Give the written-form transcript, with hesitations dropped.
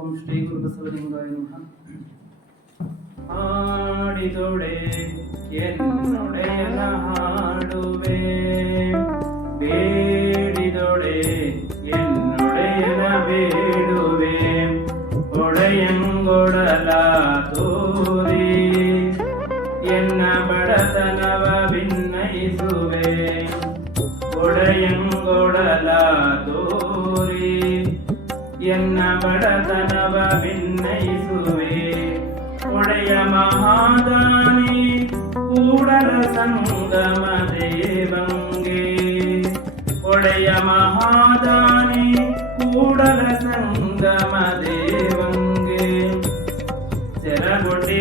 ಓಂ ಶ್ರೀ ಗುರು ಬಸವಲಿಂಗಾಯ ನಮಃ. ಹಾಡಿದೊಡೆ ಎನ್ನೊಡೆಯನ ಹಾಡುವೆ, ಬೇಡಿದೊಡೆ ಎನ್ನೊಡೆಯನ ಬೇಡುವೆ, ಒಡೆಯಂಗೊಡಲ ತೋರಿ ಎನ್ನ ಬಡತನವ ಭಿನ್ನಯಿಸುವೆ, ಒಡೆಯಂಗೊಡಲ ತೋರಿ ಎನ್ನ ಬಡತನವ ಭಿನ್ನಯಿಸುವೆ, ಒಡೆಯ ಮಹಾದಾನಿ ಕೂಡಲ ಸಂಗಮ ದೇವಂಗೆ, ಒಡೆಯ ಮಹಾದಾನಿ ಕೂಡಲ ಸಂಗಮ ದೇವಂಗೆ, ಸೆರಗೊಡ್ಡಿ